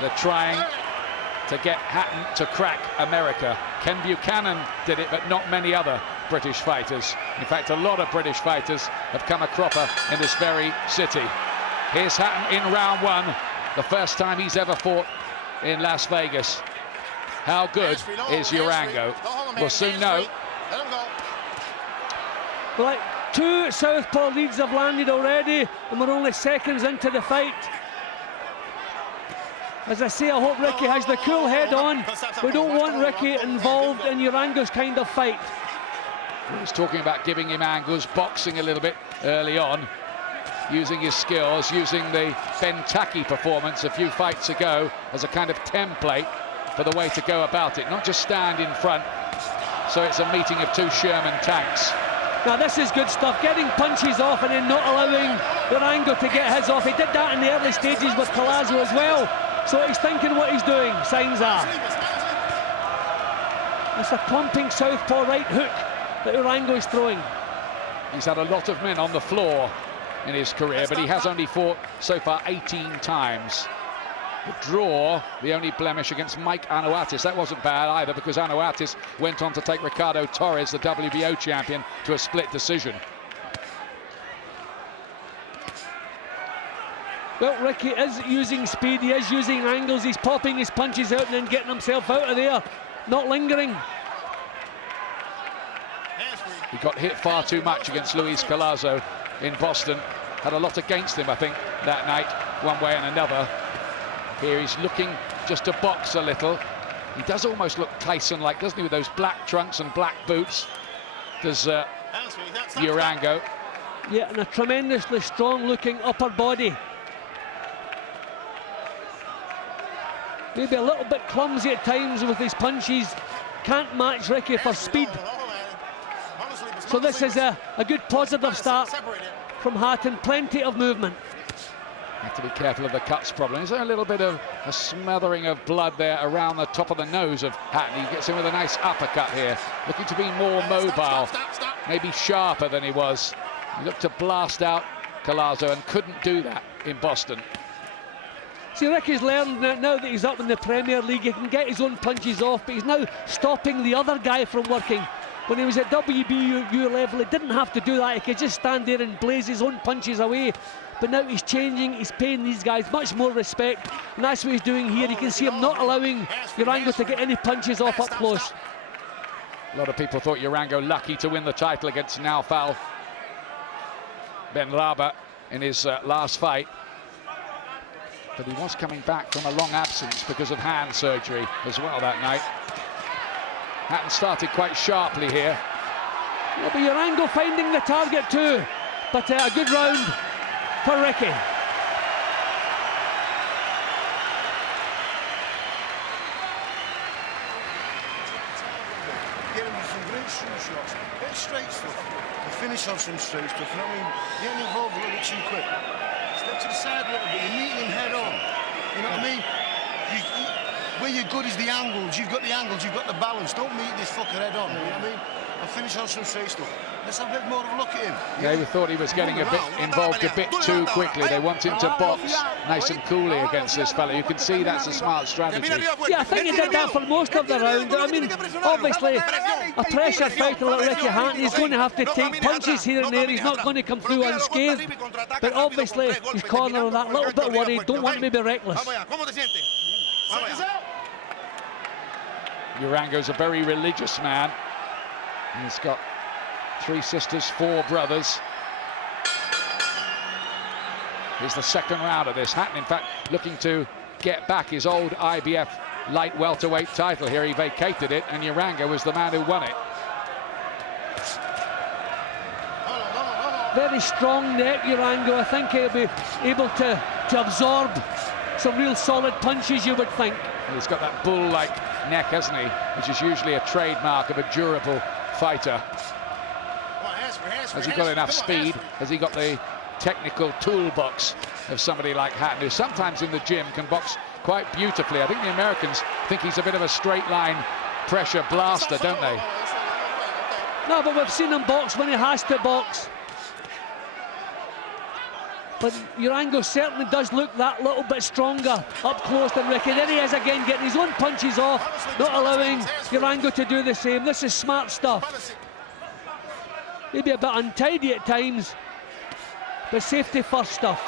They're trying to get Hatton to crack America. Ken Buchanan did it, but not many other British fighters. In fact, a lot of British fighters have come a cropper in this very city. Here's Hatton in round one, the first time he's ever fought in Las Vegas. How good is Urango? We'll soon know. Well, 2 southpaw leads have landed already, and we're only seconds into the fight. As I say, I hope Ricky has the cool head on. We don't want Ricky involved in Urango's kind of fight. He was talking about giving him angles, boxing a little bit early on, using his skills, using the Bentaki performance a few fights ago as a kind of template for the way to go about it, not just stand in front. So it's a meeting of 2 Sherman tanks. Now this is good stuff, getting punches off and then not allowing Urango to get his off. He did that in the early stages with Collazo as well. So he's thinking what he's doing, signs are. It's a clumping southpaw right hook that Urango is throwing. He's had a lot of men on the floor in his career, but he has only fought so far 18 times. The draw, the only blemish against Mike Anuatis. That wasn't bad either, because Anuatis went on to take Ricardo Torres, the WBO champion, to a split decision. Well, Ricky is using speed, he is using angles, he's popping his punches out and then getting himself out of there, not lingering. He got hit far too much against Luis Collazo in Boston. Had a lot against him, I think, that night, one way and another. Here he's looking just to box a little. He does almost look Tyson-like, doesn't he, with those black trunks and black boots. Does Urango. Yeah, and a tremendously strong-looking upper body. Maybe a little bit clumsy at times with his punches. Can't match Ricky for speed. So this is a good positive start from Hatton. Plenty of movement. Have to be careful of the cuts problem. Is there a little bit of a smothering of blood there around the top of the nose of Hatton? He gets in with a nice uppercut here, looking to be more mobile, maybe sharper than he was. He looked to blast out Collazo and couldn't do that in Boston. See, Ricky's learned now that he's up in the Premier League, he can get his own punches off, but he's now stopping the other guy from working. When he was at WBU level, he didn't have to do that. He could just stand there and blaze his own punches away. But now he's changing, he's paying these guys much more respect, and that's what he's doing here. You can see him not allowing Urango to get any punches off up close. A lot of people thought Urango lucky to win the title against Naufal Benrabah in his last fight. But he was coming back from a long absence because of hand surgery as well that night. Hatton started quite sharply here. Yeah, but Urango finding the target too. But a good round for Ricky. Get him with some great shoe shots, bit straight stuff, and finish on some straight stuff. You know what I mean? Getting involved a little bit too quick. Step to the side a little bit, you're meeting him head on. You know what I mean? Where you're good is the angles. You've got the angles, you've got the balance. Don't meet this fucker head on, you know what I mean? And finish on some straight stuff. Let's have a bit more of a look at him. Yeah, we thought he was getting a bit involved a bit too quickly. They want him to box nice and coolly against this fella. You can see that's a smart strategy. Yeah, I think he did that for most of the round. I mean, obviously, a pressure fighter like Ricky Hatton, he's going to have to take punches here and there. He's not going to come through unscathed. But obviously, he's cornering that little bit worried. Don't want to be reckless. Urango's a very religious man. He's got 3 sisters, 4 brothers. Here's the second round of this. Hatton, in fact, looking to get back his old IBF light welterweight title here. He vacated it, and Urango was the man who won it. Very strong neck, Urango. I think he'll be able to absorb some real solid punches, you would think. He's got that bull-like neck, hasn't he? Which is usually a trademark of a durable fighter. Has he got enough speed? Has he got the technical toolbox of somebody like Hatton, who sometimes in the gym can box quite beautifully? I think the Americans think he's a bit of a straight-line pressure blaster, don't they? No, but we've seen him box when he has to box. But Urango certainly does look that little bit stronger up close than Ricky. Then he is again getting his own punches off, not allowing Urango to do the same. This is smart stuff. Maybe a bit untidy at times, but safety first stuff.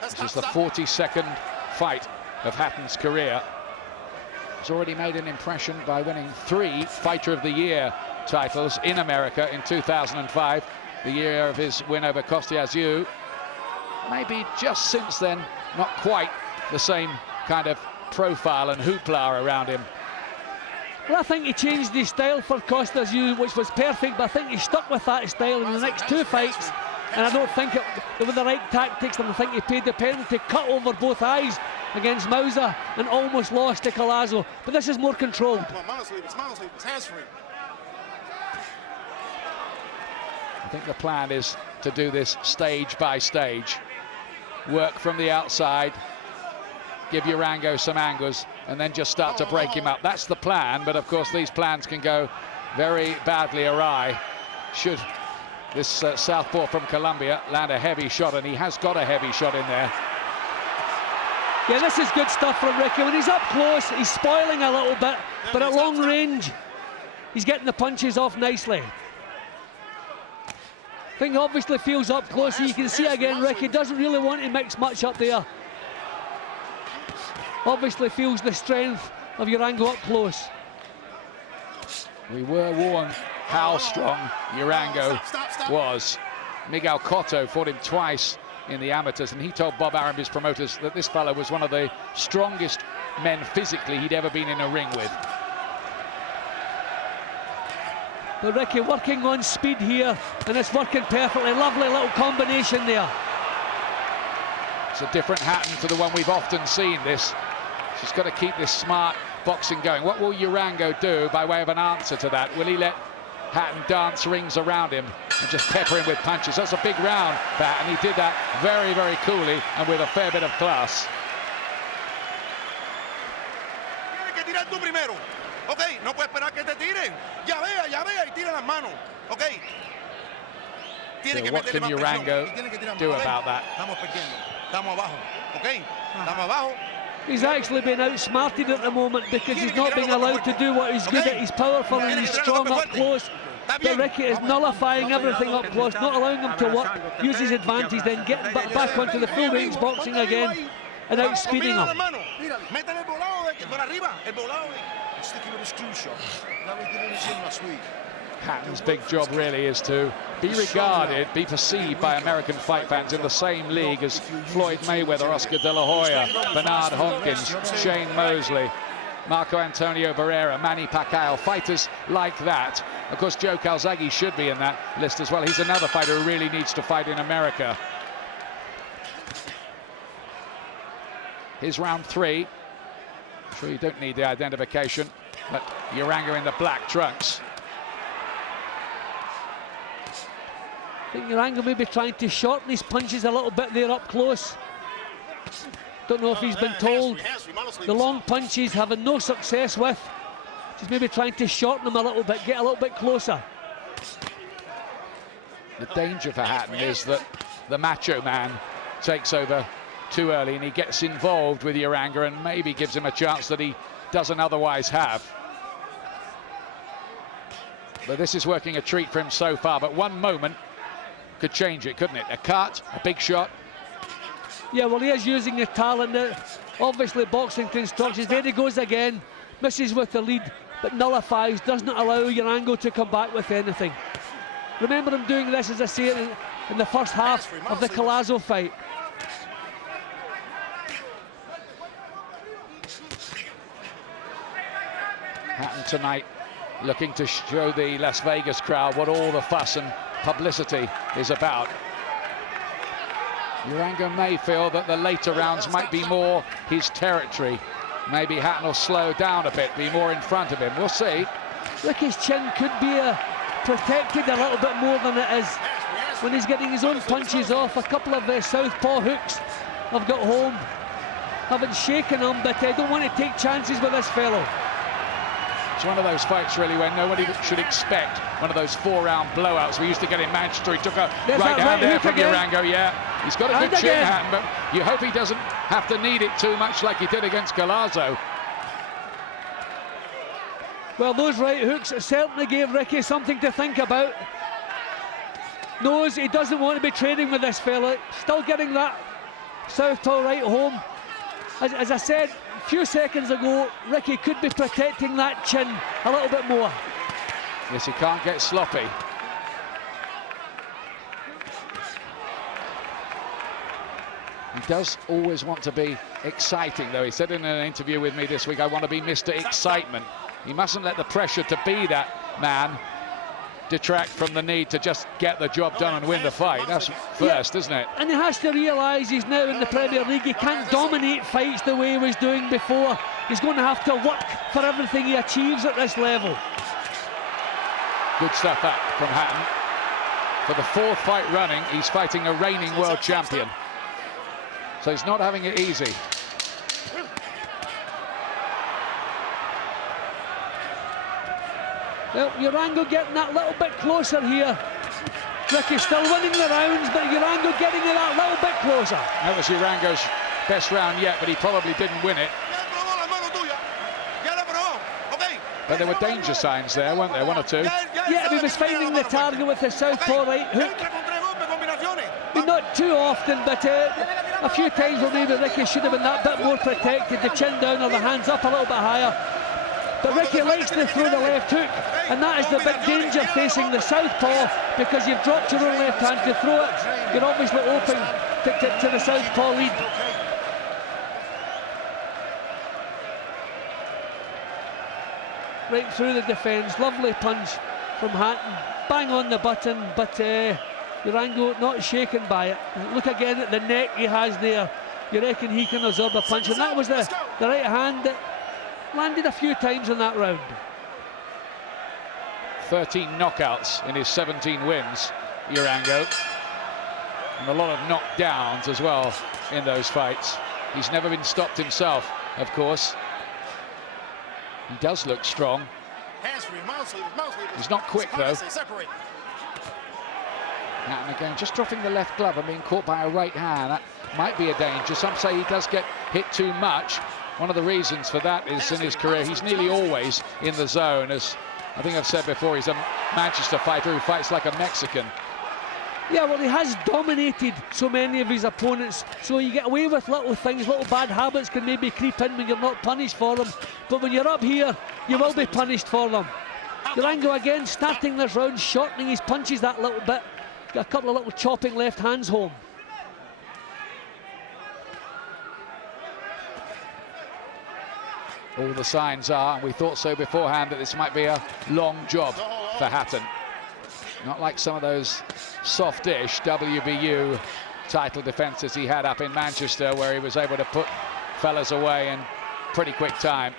This is the 42nd fight of Hatton's career. He's already made an impression by winning 3 Fighter of the Year titles in America in 2005, the year of his win over Costiaziu. Maybe just since then, not quite the same kind of profile and hoopla around him. Well, I think he changed his style for Costiaziu, which was perfect, but I think he stuck with that style in the next 2 fights. And I don't think they were the right tactics, and I think he paid the penalty, cut over both eyes against Mauser and almost lost to Collazo. But this is more controlled. It's hands-free. I think the plan is to do this stage by stage. Work from the outside, give Urango some angles, and then just start to break him up. That's the plan, but of course these plans can go very badly awry. Should this southpaw from Colombia land a heavy shot, and he has got a heavy shot in there. Yeah, this is good stuff from Ricky. When he's up close, he's spoiling a little bit, but at long range, he's getting the punches off nicely. I think he obviously feels up close, and you can see again, Ricky doesn't really want to mix much up there. Obviously feels the strength of Urango up close. We were warned how strong Urango was. Miguel Cotto fought him twice in the amateurs, and he told Bob Arum, his promoters, that this fellow was one of the strongest men physically he'd ever been in a ring with. But Ricky working on speed here, and it's working perfectly. Lovely little combination there. It's a different Hatton to the one we've often seen. She's got to keep this smart boxing going. What will Urango do by way of an answer to that? Will he let Hatton dance rings around him and just pepper him with punches? That's a big round, that, and he did that very, very coolly and with a fair bit of class. Tienes que tirar tú primero, okay? No puedes esperar que te tiren. Ya vea, y tira las manos, okay? So what can Urango do about that? Estamos perdiendo, estamos abajo, okay? Estamos abajo. He's actually been outsmarted at the moment because he's not being allowed to do what he's good at. He's powerful and he's strong up close. But Ricky is nullifying everything up close, not allowing him to work, use his advantage, then getting back onto the full range boxing again and outspeeding him. Sticking with a screw shot. That we did in the gym last week. Hatton's big job really is to be regarded, be perceived by American fight fans in the same league as Floyd Mayweather, Oscar De La Hoya, Bernard Hopkins, Shane Mosley, Marco Antonio Barrera, Manny Pacquiao, fighters like that. Of course, Joe Calzaghe should be in that list as well. He's another fighter who really needs to fight in America. Here's round 3. I'm sure you don't need the identification, but Urango in the black trunks. I think Urango may be trying to shorten his punches a little bit there up close. Don't know if he's been told the long punches having no success with. He's maybe trying to shorten them a little bit, get a little bit closer. The danger for Hatton is that the macho man takes over too early and he gets involved with Urango and maybe gives him a chance that he doesn't otherwise have. But this is working a treat for him so far, but one moment could change it, couldn't it? A cut, a big shot. Yeah, well, he is using his talent. Obviously, boxing to instructions. There he goes again. Misses with the lead, but nullifies, doesn't allow Urango to come back with anything. Remember him doing this, as I say, in the first half of the Collazo fight. Hatton tonight looking to show the Las Vegas crowd what all the fuss and publicity is about. Urango may feel that the later rounds might be more his territory. Maybe Hatton will slow down a bit, be more in front of him. We'll see. Ricky's chin could be protected a little bit more than it is when he's getting his own punches off. A couple of southpaw hooks have got home. Haven't shaken him, but I don't want to take chances with this fellow. It's one of those fights really where nobody should expect one of those 4-round blowouts we used to get in Manchester. He took a right hand there from Urango. Yeah, he's got a good chin, Hatton, but you hope he doesn't have to need it too much like he did against Galazzo. Well, those right hooks certainly gave Ricky something to think about. Knows he doesn't want to be trading with this fella. Still getting that southpaw right home. As I said a few seconds ago, Ricky could be protecting that chin a little bit more. Yes, he can't get sloppy. He does always want to be exciting, though. He said in an interview with me this week, I want to be Mr. Excitement. He mustn't let the pressure to be that man detract from the need to just get the job done and win the fight. That's first, isn't it? And he has to realise he's now in the Premier League. He can't dominate fights the way he was doing before. He's going to have to work for everything he achieves at this level. Good stuff up from Hatton. For the 4th fight running, he's fighting a reigning world champion. So he's not having it easy. Well, Urango getting that little bit closer here. Ricky still winning the rounds, but Urango getting it that little bit closer. That was Urango's best round yet, but he probably didn't win it. But there were danger signs there, weren't there? 1 or 2. Yeah, he was finding the target with the southpaw right hook. I mean, not too often, but a few times where maybe Ricky should have been that bit more protected, the chin down or the hands up a little bit higher. But Ricky likes to throw the left hook, and that is the big danger facing the southpaw, because you've dropped your own left hand to throw it. You're obviously open to the southpaw lead. Right through the defence, lovely punch from Hatton, bang on the button, but Urango not shaken by it. Look again at the neck he has there. You reckon he can absorb a punch, and that was the right hand that landed a few times in that round. 13 knockouts in his 17 wins, Urango. And a lot of knockdowns as well in those fights. He's never been stopped himself, of course. He does look strong. He's not quick, though. Hatton again, just dropping the left glove and being caught by a right hand. That might be a danger. Some say he does get hit too much. One of the reasons for that is in his career, he's nearly always in the zone. As I think I've said before, he's a Manchester fighter who fights like a Mexican. Yeah, well, he has dominated so many of his opponents, so you get away with little things, little bad habits can maybe creep in when you're not punished for them. But when you're up here, you will be punished for them. Urango again starting this round, shortening his punches that little bit. Got a couple of little chopping left hands home. All the signs are, and we thought so beforehand, that this might be a long job for Hatton. Not like some of those softish WBU title defences he had up in Manchester, where he was able to put fellas away in pretty quick time.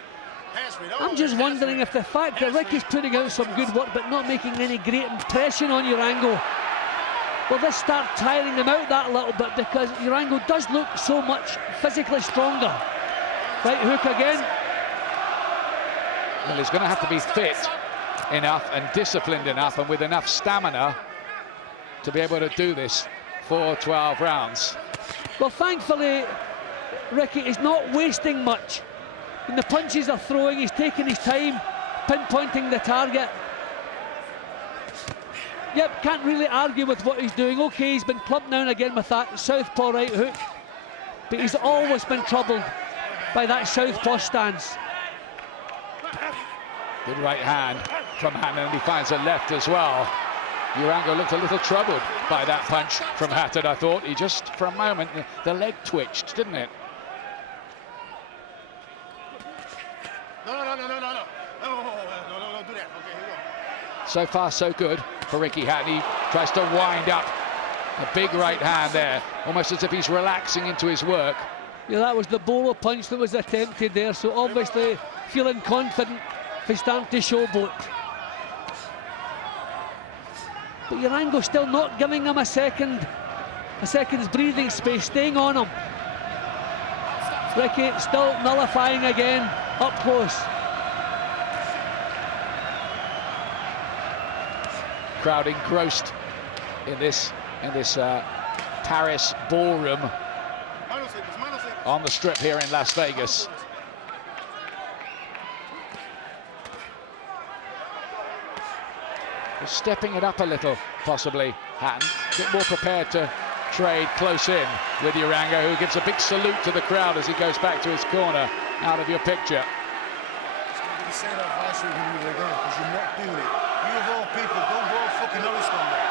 I'm just wondering if the fact that Ricky's putting out some good work but not making any great impression on Urango, will this start tiring him out that little bit, because Urango does look so much physically stronger. Right hook again. Well, he's going to have to be fit enough and disciplined enough and with enough stamina to be able to do this for 12 rounds. Well, thankfully, Ricky is not wasting much. And the punches are throwing, he's taking his time, pinpointing the target. Yep, can't really argue with what he's doing. Okay, he's been clubbed now and again with that southpaw right hook, but he's always been troubled by that southpaw stance. Good right hand from Hatton, and he finds a left as well. Urango looked a little troubled by that punch from Hatton, I thought. He just, for a moment, the leg twitched, didn't it? No, do that. Okay, here we go. So far, so good for Ricky Hatton. He tries to wind up a big right hand there, almost as if he's relaxing into his work. Yeah, that was the bowler punch that was attempted there, so obviously feeling confident if he's starting to showboat. But Urango still not giving him a second's breathing space, staying on him. Ricky still nullifying again, up close. crowd engrossed in this Paris ballroom on the Strip here in Las Vegas. Just stepping it up a little, possibly, Hatton. A bit more prepared to trade close in with Urango, who gives a big salute to the crowd as he goes back to his corner, out of your picture. You say that advice with you again, because you're not doing it. You of all people, don't go fucking honest on that.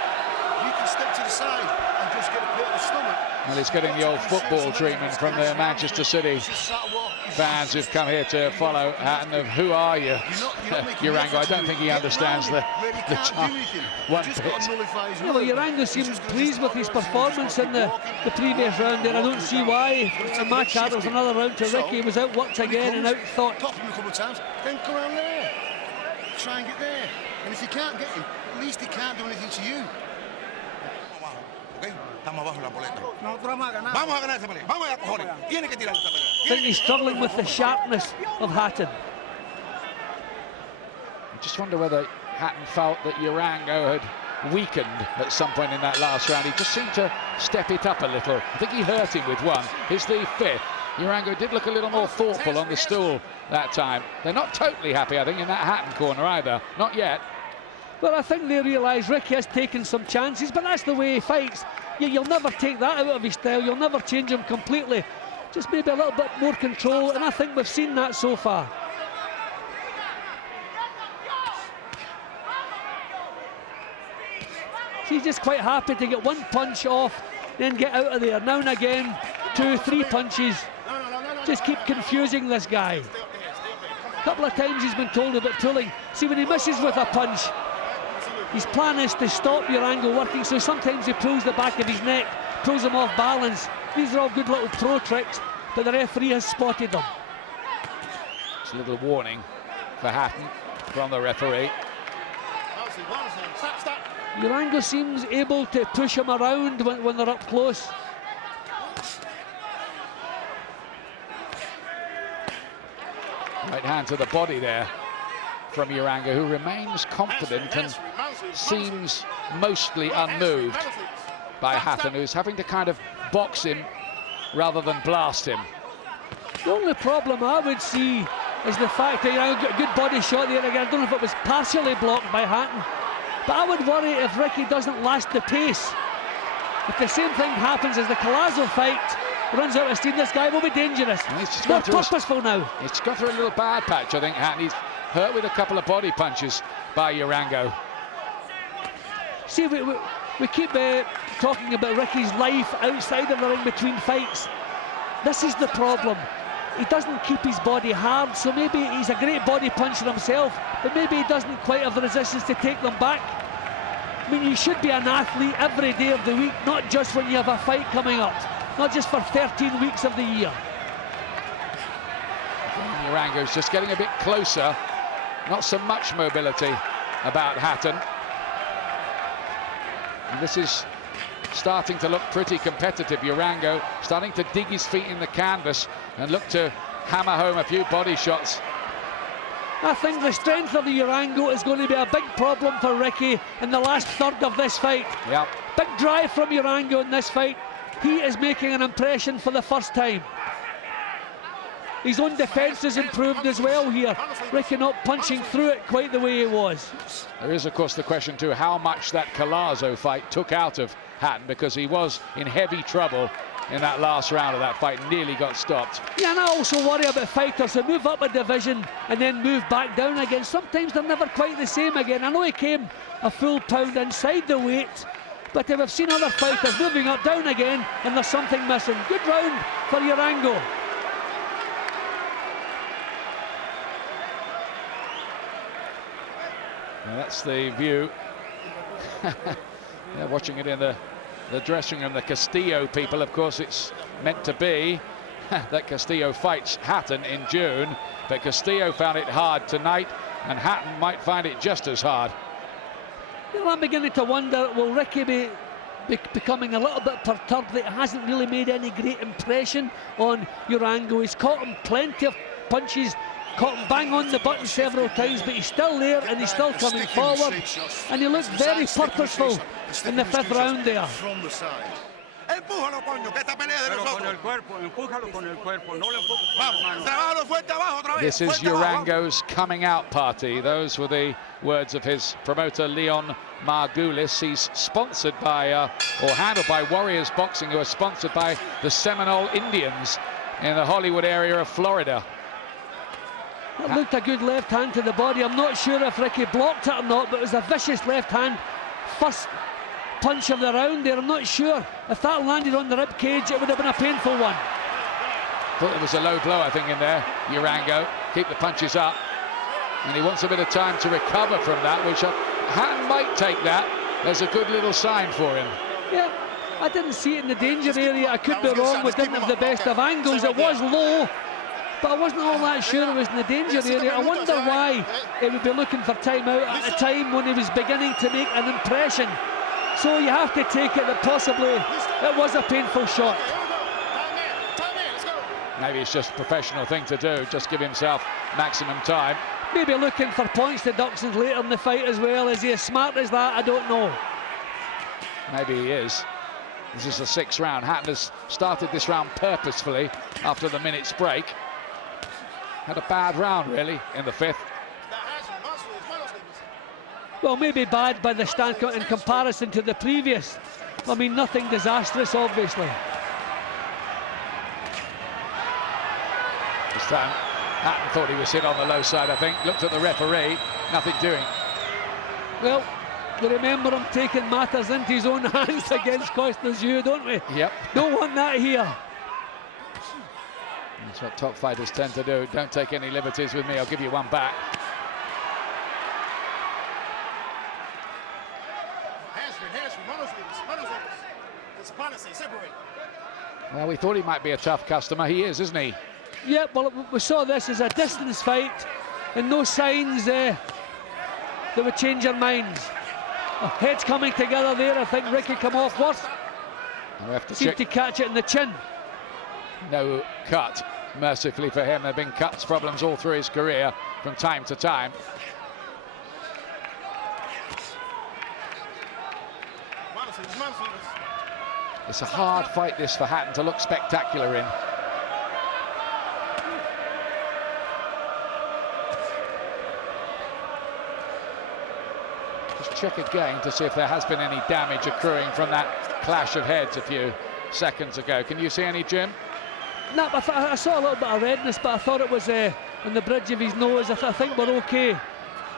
You can step to the side and just get a bit of the stomach. Well, he's getting the old football treatment from the Manchester City fans who've come here to follow Hatton of "Who are you?" Urango. I don't think he understands the charm one bit. Yeah, well, Urango seemed pleased with his performance in the previous round there. I don't see why. In my card, there was another round to Ricky. He was outworked again and outthought. Top him a couple of times, then come around there. Try and get there. And if you can't get him, at least he can't do anything to you. I think he's struggling with the sharpness of Hatton. I just wonder whether Hatton felt that Urango had weakened at some point in that last round. He just seemed to step it up a little. I think he hurt him with one. It's the fifth. Urango did look a little more thoughtful on the stool that time. They're not totally happy, I think, in that Hatton corner either. Not yet. Well, I think they realise Ricky has taken some chances, but that's the way he fights. You'll never take that out of his style. You'll never change him completely. Just maybe a little bit more control, and I think we've seen that so far. He's just quite happy to get one punch off, then get out of there. Now and again, 2, 3 punches. Just keep confusing this guy. A couple of times he's been told about pulling. See, when he misses with a punch, his plan is to stop Urango working, so sometimes he pulls the back of his neck, pulls him off balance. These are all good little pro tricks, but the referee has spotted them. It's a little warning for Hatton from the referee. Urango seems able to push him around when they're up close. Right hand to the body there from Urango, who remains confident and seems mostly unmoved by Hatton, who's having to kind of box him rather than blast him. The only problem I would see is the fact that Urango got a good body shot there again. I don't know if it was partially blocked by Hatton, but I would worry if Ricky doesn't last the pace. If the same thing happens as the Collazo fight, runs out of steam, this guy will be dangerous. More purposeful now. It's got through a little bad patch, I think, Hatton. He's hurt with a couple of body punches by Urango. See, we keep talking about Ricky's life outside of the ring between fights. This is the problem. He doesn't keep his body hard, so maybe he's a great body puncher himself, but maybe he doesn't quite have the resistance to take them back. I mean, you should be an athlete every day of the week, not just when you have a fight coming up, not just for 13 weeks of the year. Urango's just getting a bit closer, not so much mobility about Hatton. And this is starting to look pretty competitive. Urango starting to dig his feet in the canvas and look to hammer home a few body shots. I think the strength of the Urango is going to be a big problem for Ricky in the last third of this fight. Yep. Big drive from Urango in this fight. He is making an impression for the first time. His own defence has improved as well here. Ricky not punching through it quite the way he was. There is, of course, the question too, how much that Collazo fight took out of Hatton, because he was in heavy trouble in that last round of that fight, nearly got stopped. Yeah, and I also worry about fighters who move up a division and then move back down again. Sometimes they're never quite the same again. I know he came a full pound inside the weight, but we've seen other fighters moving up, down again, and there's something missing. Good round for Urango. Well, that's the view. Yeah, watching it in the dressing room, the Castillo people, of course, it's meant to be that Castillo fights Hatton in June, but Castillo found it hard tonight, and Hatton might find it just as hard. Well, I'm beginning to wonder, will Ricky be becoming a little bit perturbed that it hasn't really made any great impression on Urango? He's caught him plenty of punches caught him bang on the button several times, but he's still there and he's still coming forward. And he looked very purposeful in the 5th round there. From the side. Empújalo, coño, que esta pelea es de nosotros. Con el cuerpo, empújalo con el cuerpo, no le empujes con las manos. Trabájalo fuerte abajo otra vez. This is Urango's coming out party. Those were the words of his promoter Leon Margulis. He's sponsored by, or handled by Warriors Boxing, who are sponsored by the Seminole Indians in the Hollywood area of Florida. It looked a good left hand to the body. I'm not sure if Ricky blocked it or not, but it was a vicious left hand. First punch of the round there. I'm not sure if that landed on the rib cage, it would have been a painful one. Thought there was a low blow, I think, in there. Urango, keep the punches up, and he wants a bit of time to recover from that, which Hatton might take that as a good little sign for him. Yeah, I didn't see it in the danger area. I could be wrong. We didn't have the best of angles. It was low, but I wasn't all that sure it was in the danger area. I wonder why he would be looking for time out at a time when he was beginning to make an impression. So you have to take it that possibly it was a painful shot. Maybe it's just a professional thing to do, just give himself maximum time. Maybe looking for points deductions later in the fight as well. Is he as smart as that? I don't know. Maybe he is. This is the 6th round. Hatton has started this round purposefully after the minute's break. Had a bad round, really, in the 5th. Well, maybe bad by the standpoint in comparison to the previous. I mean, nothing disastrous, obviously. This time, Hatton thought he was hit on the low side, I think. Looked at the referee, nothing doing. Well, we remember him taking matters into his own hands against Costa's Hugh, don't we? Yep. Don't want that here. That's what top fighters tend to do. Don't take any liberties with me, I'll give you one back. Well, we thought he might be a tough customer. He is, isn't he? Yeah, well, we saw this as a distance fight and no signs that would change our minds. Heads coming together there. I think Ricky come off worse. We have to seem to catch it in the chin. No cut, mercifully for him. There have been cuts problems all through his career from time to time. It's a hard fight, this, for Hatton to look spectacular in. Just check again to see if there has been any damage accruing from that clash of heads a few seconds ago. Can you see any, Jim? No, I saw a little bit of redness, but I thought it was on the bridge of his nose. I think we're okay.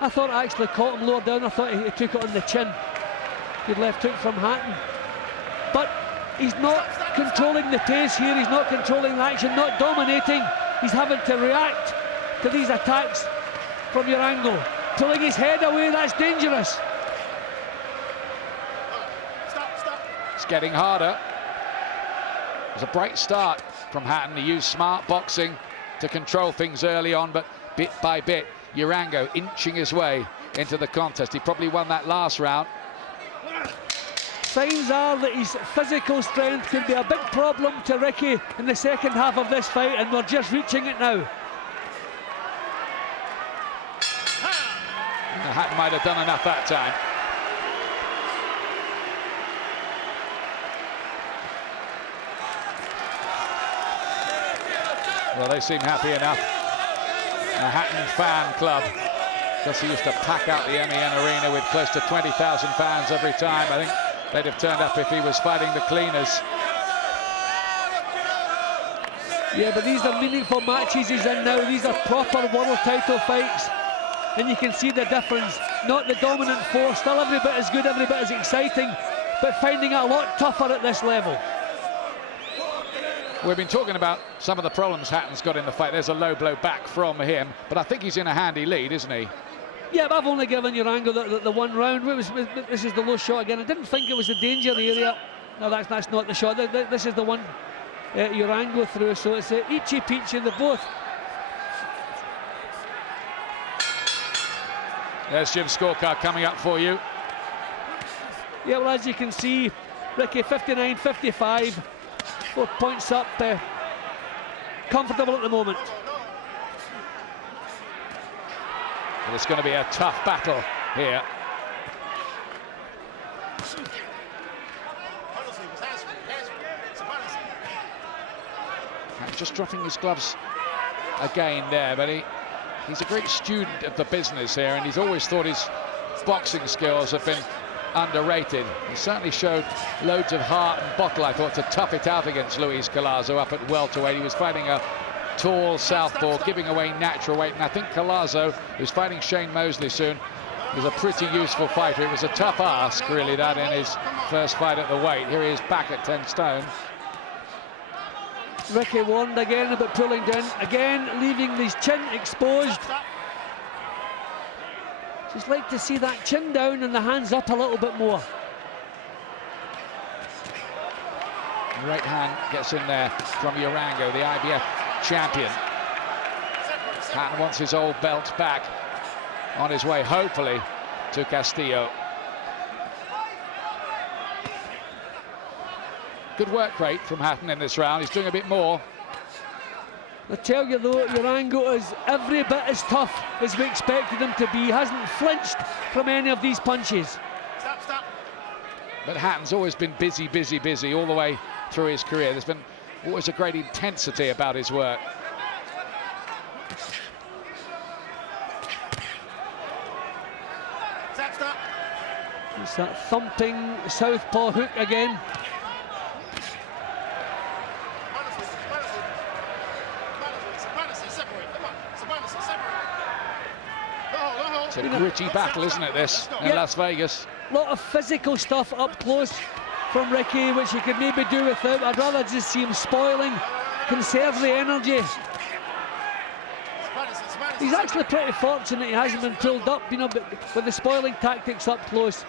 I thought I actually caught him lower down. I thought he took it on the chin. Good left hook from Hatton. But he's not controlling the pace here. He's not controlling the action, not dominating. He's having to react to these attacks from Urango. Pulling his head away, that's dangerous. It's getting harder. It was a bright start from Hatton. He used smart boxing to control things early on, but bit by bit, Urango inching his way into the contest. He probably won that last round. Signs are that his physical strength could be a big problem to Ricky in the second half of this fight, and we're just reaching it now. Hatton might have done enough that time. Well, they seem happy enough. A Hatton fan club, because he used to pack out the MEN arena with close to 20,000 fans every time. I think they'd have turned up if he was fighting the cleaners. Yeah, but these are meaningful matches he's in now. These are proper world title fights. And you can see the difference. Not the dominant force, still every bit as good, every bit as exciting, but finding it a lot tougher at this level. We've been talking about some of the problems Hatton's got in the fight. There's a low blow back from him, but I think he's in a handy lead, isn't he? Yeah, but I've only given Urango the one round. This is the low shot again. I didn't think it was the danger area. No, that's not the shot. This is the one Urango threw, so it's eachy peachy, the both. There's Jim's scorecard coming up for you. Yeah, well, as you can see, Ricky 59-55, 4 points up, comfortable at the moment. But it's going to be a tough battle here. Just dropping his gloves again there, but he's a great student of the business here, and he's always thought his boxing skills have been underrated. He certainly showed loads of heart and bottle, I thought, to tough it out against Luis Collazo up at welterweight. He was fighting a tall southpaw, giving away natural weight, and I think Collazo, who's fighting Shane Mosley soon, is a pretty useful fighter. It was a tough ask, really, that in his first fight at the weight. Here he is back at 10 stone. Ricky warned again about pulling down, again leaving his chin exposed. Just like to see that chin down and the hands up a little bit more. Right hand gets in there from Urango, the IBF champion. Hatton wants his old belt back, on his way, hopefully, to Castillo. Good work rate from Hatton in this round. He's doing a bit more. I tell you though, Urango is every bit as tough as we expected him to be. He hasn't flinched from any of these punches. Stop. But Hatton's always been busy all the way through his career. There's been always a great intensity about his work. Stop. It's that thumping southpaw hook again. It's a gritty battle, isn't it, this, in Las Vegas? A lot of physical stuff up close from Ricky, which he could maybe do without. I'd rather just see him spoiling, conserve the energy. He's actually pretty fortunate he hasn't been pulled up, you know, but with the spoiling tactics up close.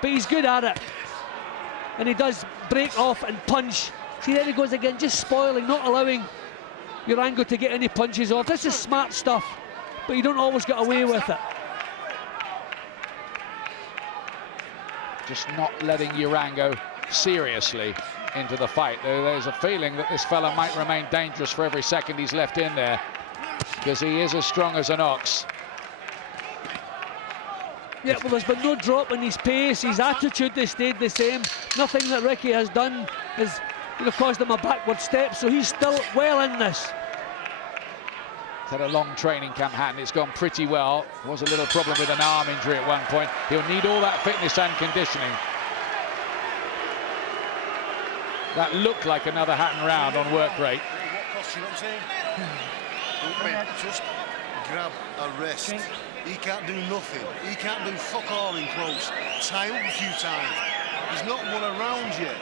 But he's good at it. And he does break off and punch. See, there he goes again, just spoiling, not allowing Urango to get any punches off. This is smart stuff, but you don't always get away with it. Just not letting Urango seriously into the fight. There's a feeling that this fella might remain dangerous for every second he's left in there, because he is as strong as an ox. Yeah, well, there's been no drop in his pace. His attitude has stayed the same. Nothing that Ricky has done has, you know, caused him a backward step, so he's still well in this. He's had a long training camp, Hatton. It's gone pretty well. Was a little problem with an arm injury at one point. He'll need all that fitness and conditioning. That looked like another Hatton round on work rate. Just grab a rest. He can't do nothing. He can't do fuck all in close. Tie up a few times. He's not won a round yet.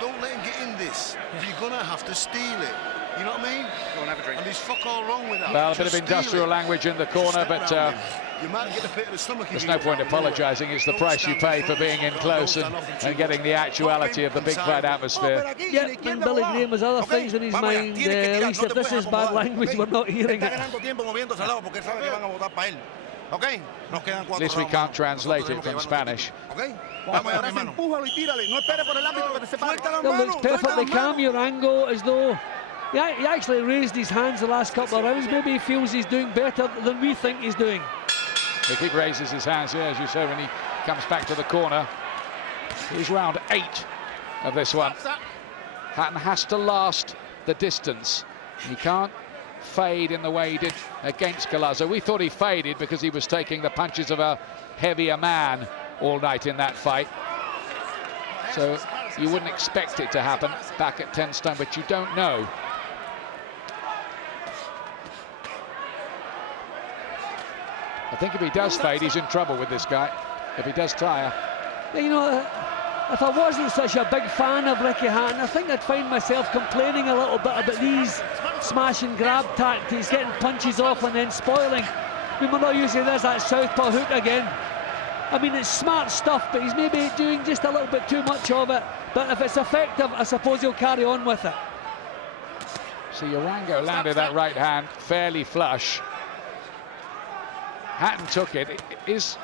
Don't let him get in this. You're gonna have to steal it. You know what I mean? Go and have a drink. And there's fuck all wrong with that. Well, a bit of industrial language in the corner, but you might get the pit of the stomach. there's no point apologising. It's the price you pay for being in close and getting the actuality of the big fight atmosphere. Yep, and Billy Graham has other things in his mind. At least if this is bad language, we're not hearing it. At least we can't translate it from Spanish. It looks perfectly calm, Urango, as though he actually raised his hands the last couple of rounds. Maybe he feels he's doing better than we think he's doing. He keep raises his hands here, as you say, when he comes back to the corner. He's round 8 of this one. Hatton has to last the distance. He can't fade in the way he did against Collazo. We thought he faded because he was taking the punches of a heavier man all night in that fight. So you wouldn't expect it to happen back at 10 stone, but you don't know. I think if he does fade, he's in trouble with this guy. If he does tire. You know, if I wasn't such a big fan of Ricky Hatton, I think I'd find myself complaining a little bit about these smash and grab tactics, getting punches off and then spoiling. I mean, we're not using this, that southpaw hook again. I mean, it's smart stuff, but he's maybe doing just a little bit too much of it. But if it's effective, I suppose he'll carry on with it. See, Urango landed that right hand fairly flush. Hatton took it. Is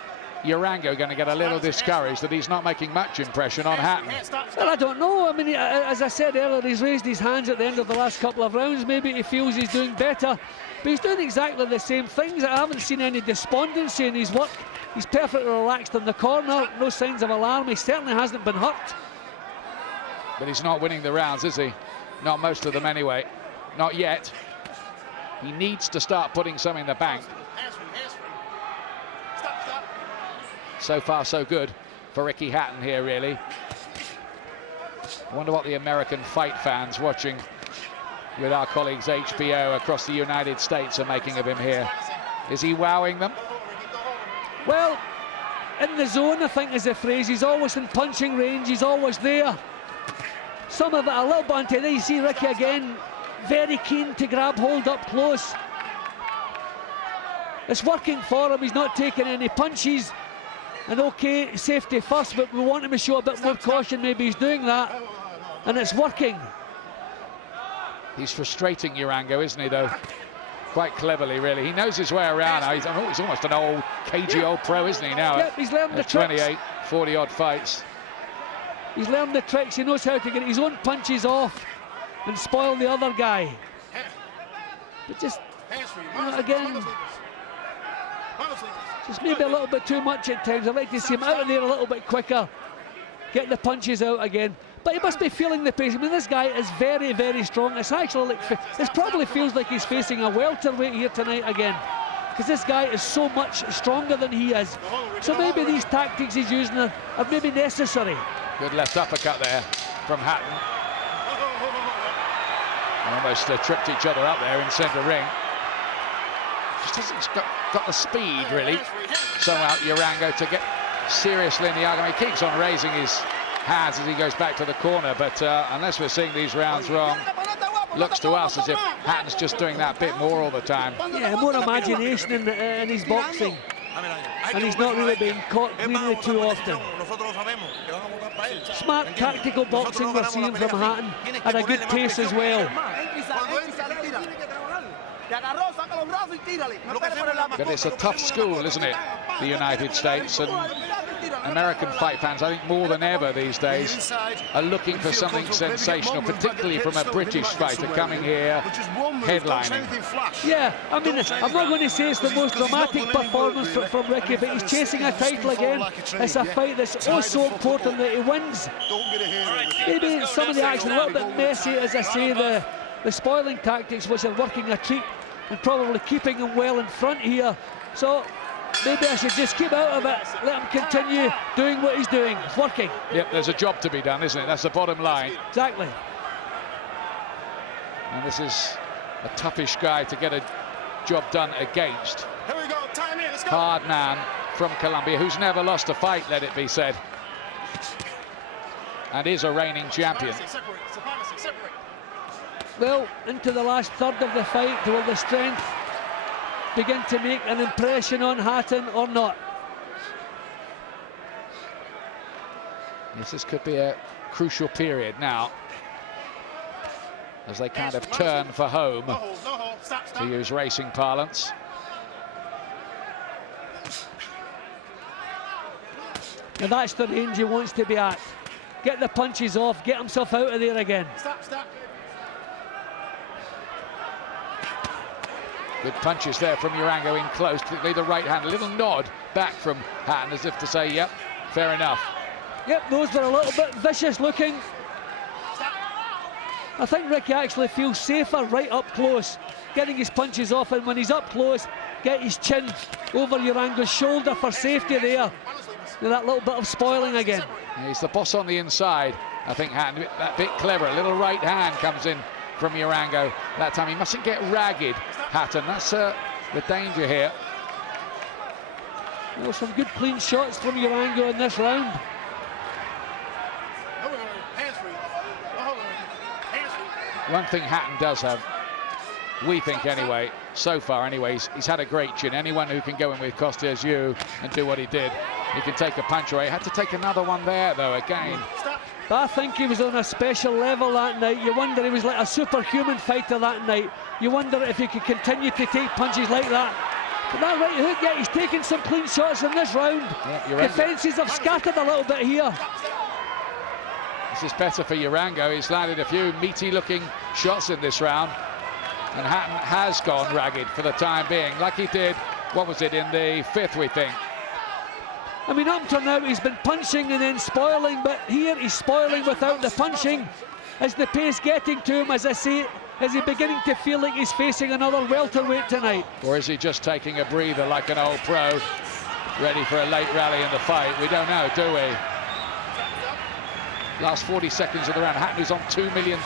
Urango going to get a little discouraged that he's not making much impression on Hatton? Well, I don't know. I mean, as I said earlier, he's raised his hands at the end of the last couple of rounds. Maybe he feels he's doing better, but he's doing exactly the same things. I haven't seen any despondency in his work. He's perfectly relaxed in the corner, no signs of alarm. He certainly hasn't been hurt. But he's not winning the rounds, is he? Not most of them anyway. Not yet. He needs to start putting some in the bank. So far, so good for Ricky Hatton here, really. I wonder what the American fight fans watching with our colleagues HBO across the United States are making of him here. Is he wowing them? Well, in the zone, I think is the phrase. He's always in punching range. He's always there. Some of it a little bit until you see Ricky again, very keen to grab hold up close. It's working for him. He's not taking any punches. And okay, safety first, but we want him to show a bit more caution. Maybe he's doing that, and it's working. He's frustrating Urango, isn't he, though? Quite cleverly, really. He knows his way around now. He's almost an old, cagey old pro, isn't he, now? Yep, he's learned the tricks. 28, 40-odd fights. He's learned the tricks. He knows how to get his own punches off and spoil the other guy. But just, again, just maybe a little bit too much at times. I'd like to see him out of there a little bit quicker, get the punches out again. But he must be feeling the pace. I mean, this guy is very, very strong. It's actually like, this probably feels like he's facing a welterweight here tonight again, because this guy is so much stronger than he is. So maybe these tactics he's using are maybe necessary. Good left uppercut there from Hatton. Almost tripped each other up there in centre ring. Just hasn't got the speed, really, somehow Urango to get seriously in the argument. He keeps on raising his hands as he goes back to the corner, but unless we're seeing these rounds wrong, looks to us as if Hatton's just doing that bit more all the time. Yeah, more imagination in his boxing, and he's not really being caught really too often. Smart tactical boxing we're seeing from Hatton, at a good pace as well. But it's a tough school, isn't it, the United States, and American fight fans, I think more than ever these days, are looking for something sensational, particularly from a British fighter coming here, headlining. Yeah, I mean, I'm not going to say it's the most dramatic performance from Ricky, but he's chasing a title again. It's a fight that's oh so important that he wins. Maybe some of the action a little bit messy, as I say, the spoiling tactics which are working a treat and probably keeping him well in front here. So maybe I should just keep out of it, let him continue doing what he's doing. It's working. Yep, there's a job to be done, isn't it? That's the bottom line. Exactly. And this is a toughish guy to get a job done against. Here we go. Time in. Let's go. Hard man from Colombia, who's never lost a fight, let it be said, and is a reigning champion. Well, into the last third of the fight, will the strength begin to make an impression on Hatton or not? Yes, this could be a crucial period now, as they kind of turn for home, to use racing parlance. And that's the range he wants to be at. Get the punches off, get himself out of there again. Good punches there from Urango in close, particularly the right hand. A little nod back from Hatton as if to say, yep, fair enough. Yep, those were a little bit vicious looking. I think Ricky actually feels safer right up close, getting his punches off, and when he's up close, get his chin over Urango's shoulder for safety there. And that little bit of spoiling again. He's the boss on the inside, I think Hatton, that bit clever. A little right hand comes in from Urango that time. He mustn't get ragged, Hatton. That's the danger here. Well, some good clean shots from Urango in this round. One thing Hatton does have, we think anyway, so far anyways, he's had a great chin. Anyone who can go in with Costes you and do what he did, he can take a punch away. He had to take another one there, though, again. But I think he was on a special level that night. You wonder, he was like a superhuman fighter that night. You wonder if he could continue to take punches like that But that right hook, yeah, he's taken some clean shots in this round. Yeah, Defences have scattered a little bit here. This is better for Urango. He's landed a few meaty-looking shots in this round. And Hatton has gone ragged for the time being, like he did, what was it, in the 5th, we think. I mean, up to now, he's been punching and then spoiling, but here he's spoiling without the punching. Is the pace getting to him, as I say, is he beginning to feel like he's facing another welterweight tonight? Or is he just taking a breather like an old pro, ready for a late rally in the fight? We don't know, do we? Last 40 seconds of the round. Hatton is on $2 million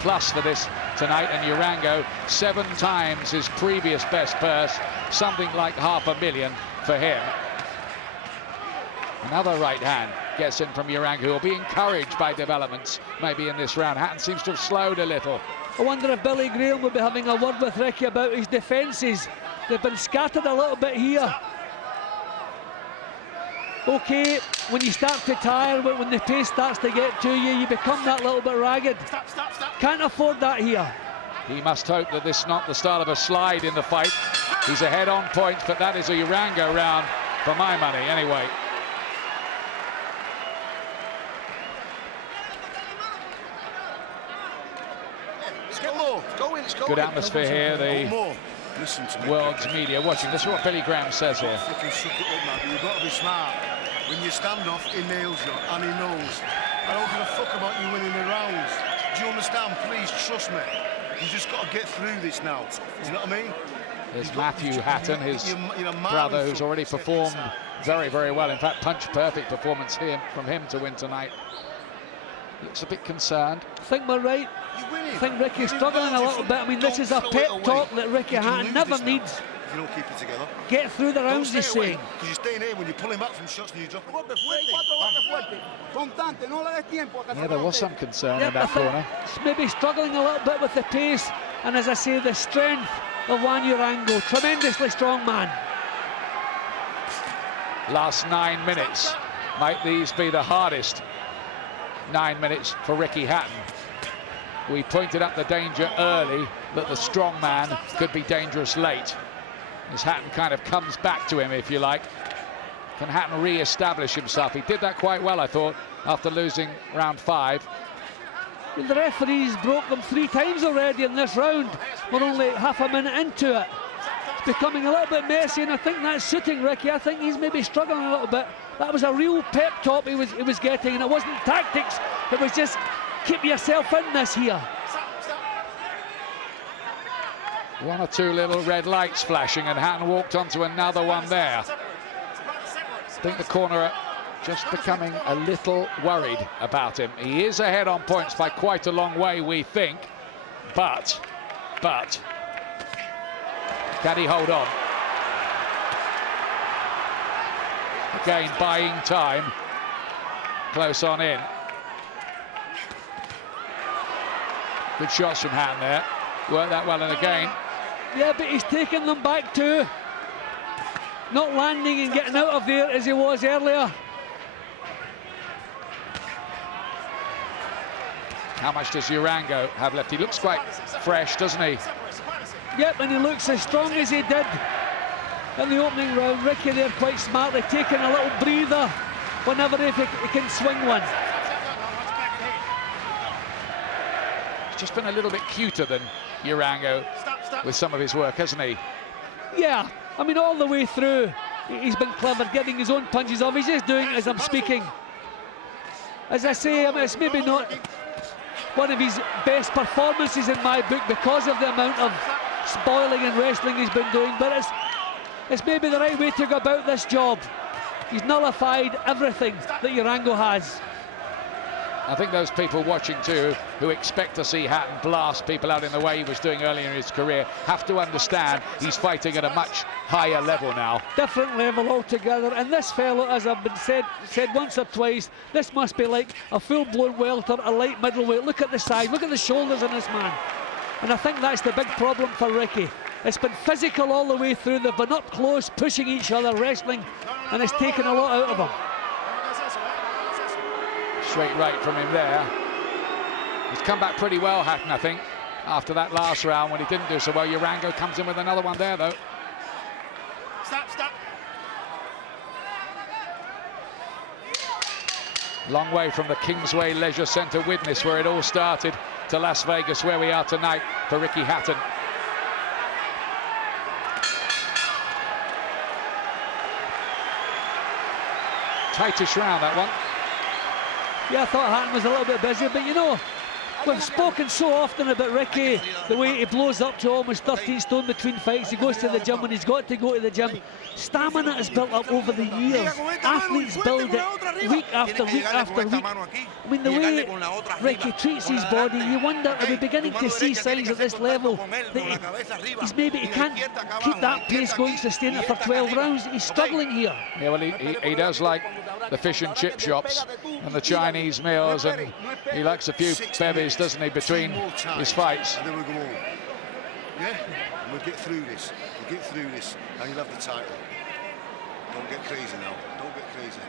plus for this tonight, and Urango 7 times his previous best purse, something like $500,000 for him. Another right hand gets in from Urango, who will be encouraged by developments maybe in this round. Hatton seems to have slowed a little. I wonder if Billy Graham will be having a word with Ricky about his defences. They've been scattered a little bit here. Okay, when you start to tire, when the pace starts to get to you, you become that little bit ragged. Can't afford that here. He must hope that this is not the start of a slide in the fight. He's ahead on points, but that is a Urango round for my money anyway. Good atmosphere here, the world's media watching. This is what Billy Graham says here. You've got to be smart. When you stand off, he nails you, and he knows. I don't give a fuck about you winning the rounds. Do you understand? Please, trust me. You just got to get through this now. Do you know what I mean? There's Matthew Hatton, his brother, who's already performed very, very well. In fact, punch-perfect performance here from him to win tonight. Looks a bit concerned. I think we're right. I think Ricky's struggling a little bit. I mean, this is a pep talk that Ricky Hatton never needs. If you don't keep it together. Get through the rounds, he's saying. Because you're staying here when you're pulling back from shots and you drop it. Yeah, there was some concern in that corner. He's maybe struggling a little bit with the pace, and as I say, the strength of Juan Urango. Tremendously strong man. Last 9 minutes. Might these be the hardest 9 minutes for Ricky Hatton? We pointed out the danger early, that the strong man could be dangerous late. As Hatton kind of comes back to him, if you like. Can Hatton re-establish himself? He did that quite well, I thought, after losing round 5. The referees broke them 3 times already in this round. We're only half a minute into it. It's becoming a little bit messy, and I think that's suiting Ricky. I think he's maybe struggling a little bit. That was a real pep talk he was getting, and it wasn't tactics. It was just keep yourself in this here. 1 or 2 little red lights flashing, and Hatton walked onto another one there. I think the corner are just becoming a little worried about him. He is ahead on points by quite a long way, we think, but can he hold on? Again, buying time, close on in. Good shots from Hatton there, worked that well, and again. Yeah, but he's taking them back too. Not landing and getting out of there as he was earlier. How much does Urango have left? He looks quite fresh, doesn't he? Yep, and he looks as strong as he did in the opening round. Ricky there quite smartly taking a little breather whenever he can swing one. He's just been a little bit cuter than Urango with some of his work, hasn't he? Yeah, I mean, all the way through, he's been clever, getting his own punches off. He's just doing it as I'm speaking. As I say, I mean, it's maybe not one of his best performances in my book because of the amount of spoiling and wrestling he's been doing, but it's maybe the right way to go about this job. He's nullified everything that Urango has. I think those people watching too, who expect to see Hatton blast people out in the way he was doing earlier in his career, have to understand he's fighting at a much higher level now. Different level altogether, and this fellow, as I've been said once or twice, this must be like a full-blown welter, a light middleweight. Look at the size, look at the shoulders on this man. And I think that's the big problem for Ricky. It's been physical all the way through. They've been up close, pushing each other, wrestling, and it's taken a lot out of him. Straight right from him there. He's come back pretty well, Hatton, I think, after that last round when he didn't do so well. Urango comes in with another one there, though. Stop. Long way from the Kingsway Leisure Centre Widnes, where it all started, to Las Vegas, where we are tonight for Ricky Hatton. Tightish round, that one. Yeah, I thought Hatton was a little bit busy, but you know, we've spoken so often about Ricky, the way he blows up to almost 13 stone between fights. He goes to the gym when he's got to go to the gym. Stamina is built up over the years. Athletes build it week after week after week. I mean, the way Ricky treats his body, you wonder, are we beginning to see signs at this level that he's maybe he can't keep that pace going, sustain it for 12 rounds? He's struggling here. Yeah, well, he does like the fish and chip shops and the Chinese meals, and he likes a few bevies, doesn't he, between his fights. And then we'll go home. Yeah? And we'll get through this. We'll get through this, and you'll have the title. Don't get crazy now. Don't get crazy.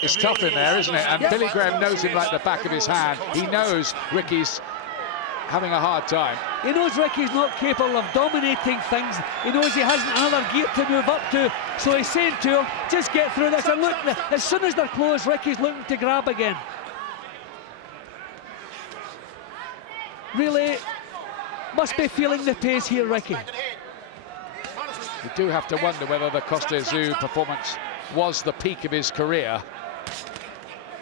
It's tough in there, isn't it? And Billy Graham knows him like the back of his hand. He knows Ricky's having a hard time. He knows Ricky's not capable of dominating things. He knows he hasn't another gear to move up to. So he's saying to him, just get through this. And look, as soon as they're close, Ricky's looking to grab again. Really must be feeling the pace here, Ricky. You do have to wonder whether the Costa Azul performance was the peak of his career.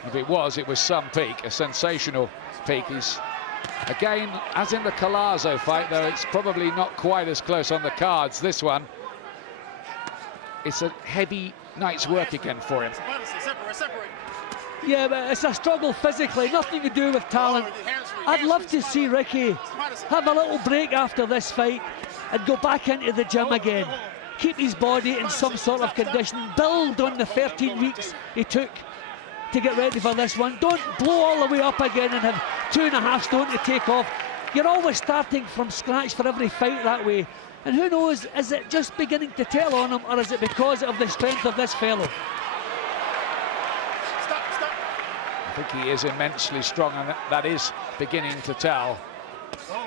If it was some peak, a sensational peak. He's, again, as in the Collazo fight, though it's probably not quite as close on the cards, this one, it's a heavy night's work again for him. Yeah, but it's a struggle physically, nothing to do with talent. I'd love to see Ricky have a little break after this fight and go back into the gym again. Keep his body in some sort of condition, build on the 13 weeks he took to get ready for this one. Don't blow all the way up again and have 2.5 stone to take off. You're always starting from scratch for every fight that way. And who knows, is it just beginning to tell on him, or is it because of the strength of this fellow? I think he is immensely strong, and that is beginning to tell.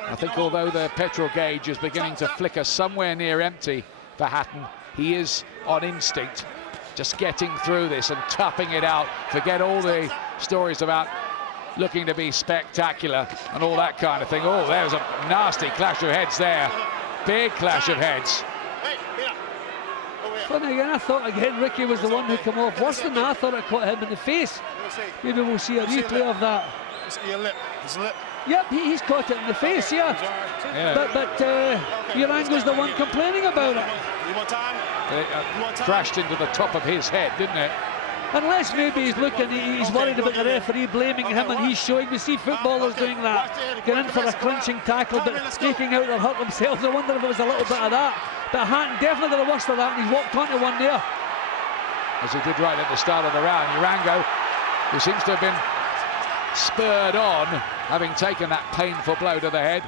I think although the petrol gauge is beginning to flicker somewhere near empty for Hatton, he is on instinct, just getting through this and toughing it out. Forget all the stories about looking to be spectacular and all that kind of thing. Oh, there's a nasty clash of heads there. Big clash of heads. But again, I thought Ricky was the one who came off worse than that. I thought it caught him in the face. Maybe we'll see a replay of that. Yep, he's caught it in the face, yeah. But Urango's the one complaining about it. It crashed into the top of his head, didn't it? Unless maybe he's looking, he's worried about the referee blaming him, and he's showing. We see footballers doing that, getting in for a crunching tackle, but making out they'll hurt themselves. I wonder if it was a little bit of that. But Hatton definitely got the worst of that, and he's walked onto one there. As he did right at the start of the round. Urango, who seems to have been spurred on, having taken that painful blow to the head.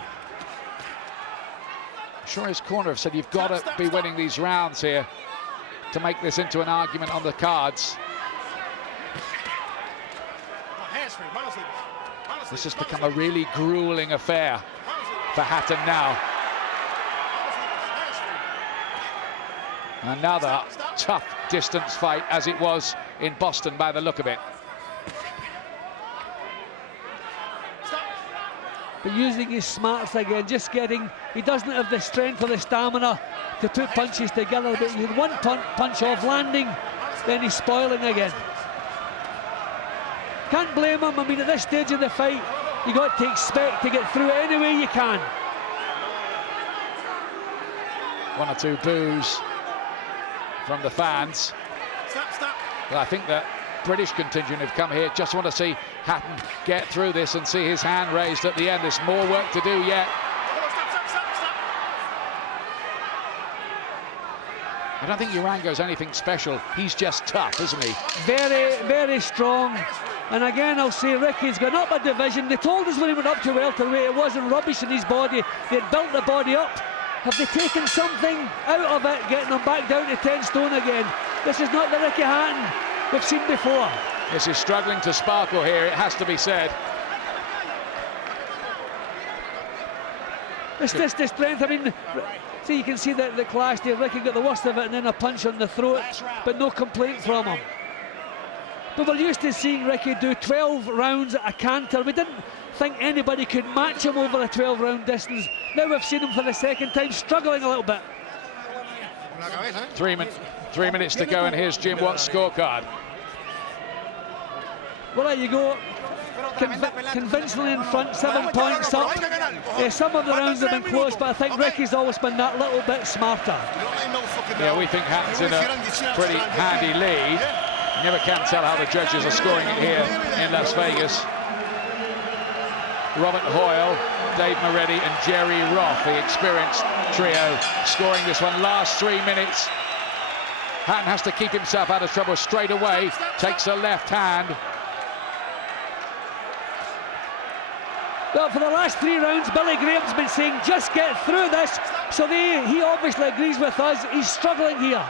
I'm sure his corner have said, you've got to be winning these rounds here to make this into an argument on the cards. This has become a really grueling affair for Hatton now. Another tough distance fight, as it was in Boston by the look of it. But using his smarts again, just getting, he doesn't have the strength or the stamina to put punches together, but with one punch off landing, then he's spoiling again. Can't blame him. I mean, at this stage of the fight, you got to expect to get through it any way you can. One or two boos from the fans. But I think that British contingent have come here, just want to see Hatton get through this and see his hand raised at the end. There's more work to do yet. I don't think Urango's anything special. He's just tough, isn't he? Very, very strong. And again, I'll say Ricky's gone up a division. They told us when he went up to welterweight it wasn't rubbish in his body. They'd built the body up. Have they taken something out of it, getting him back down to 10 stone again? This is not the Ricky Hatton we've seen before. This is struggling to sparkle here, it has to be said. It's just the strength. I mean, see, you can see the clash there. Ricky got the worst of it and then a punch on the throat, but no complaint from him. But we're used to seeing Ricky do 12 rounds at a canter. We didn't think anybody could match him over a 12-round distance. Now we've seen him for the second time struggling a little bit. 3 minutes to go, and here's Jim Watt's scorecard. Well, there you go. Convincingly in front, 7 points up. Some of the rounds have been close, but I think Ricky's always been that little bit smarter. Yeah, we think Hatton's in a pretty handy lead. You never can tell how the judges are scoring it here in Las Vegas. Robert Hoyle, Dave Moretti and Jerry Roth, the experienced trio, scoring this one. Last 3 minutes. Hatton has to keep himself out of trouble straight away. Takes a left hand. Well, for the last 3 rounds, Billy Graham's been saying, just get through this. So he obviously agrees with us. He's struggling here.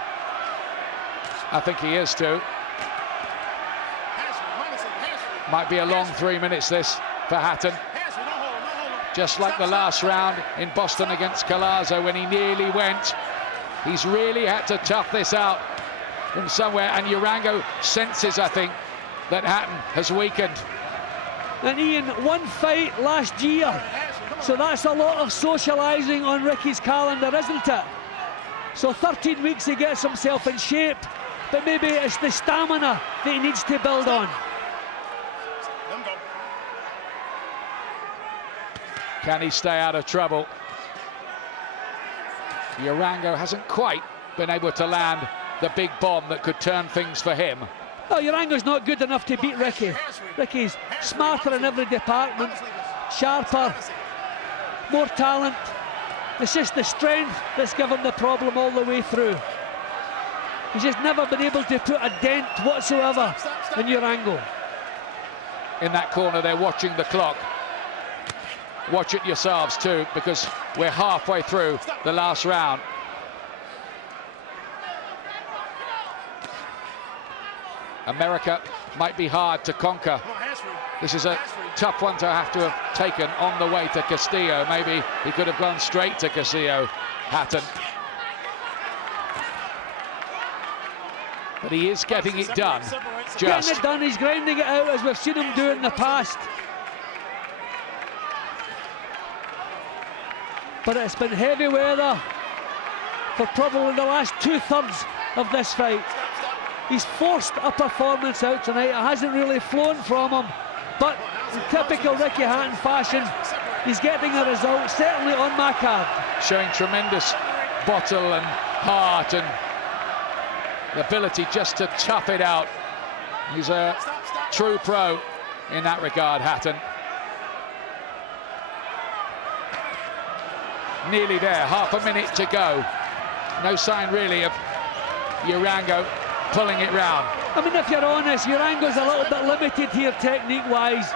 I think he is too. Might be a long 3 minutes this for Hatton. Just like the last round in Boston against Collazo when he nearly went. He's really had to tough this out from somewhere, and Urango senses, I think, that Hatton has weakened. And Ian, 1 fight last year, so that's a lot of socialising on Ricky's calendar, isn't it? So 13 weeks he gets himself in shape, but maybe it's the stamina that he needs to build on. Can he stay out of trouble? Urango hasn't quite been able to land the big bomb that could turn things for him. Oh, Urango's not good enough to beat Ricky. Ricky's smarter in every department, sharper, more talent. It's just the strength that's given the problem all the way through. He's just never been able to put a dent whatsoever in Urango. In that corner, they're watching the clock. Watch it yourselves too, because we're halfway through the last round. America might be hard to conquer. This is a tough one to have to have taken on the way to Castillo. Maybe he could have gone straight to Castillo, Hatton. But he is getting it done. Getting it done, he's grinding it out as we've seen him do in the past. But it's been heavy weather for probably the last 2/3 of this fight. He's forced a performance out tonight. It hasn't really flown from him, but in typical Ricky Hatton fashion, he's getting a result, certainly on my card. Showing tremendous bottle and heart and the ability just to tough it out. He's a true pro in that regard, Hatton. Nearly there, half a minute to go. No sign really of Urango pulling it round. I mean, if you're honest, Urango's a little bit limited here technique-wise.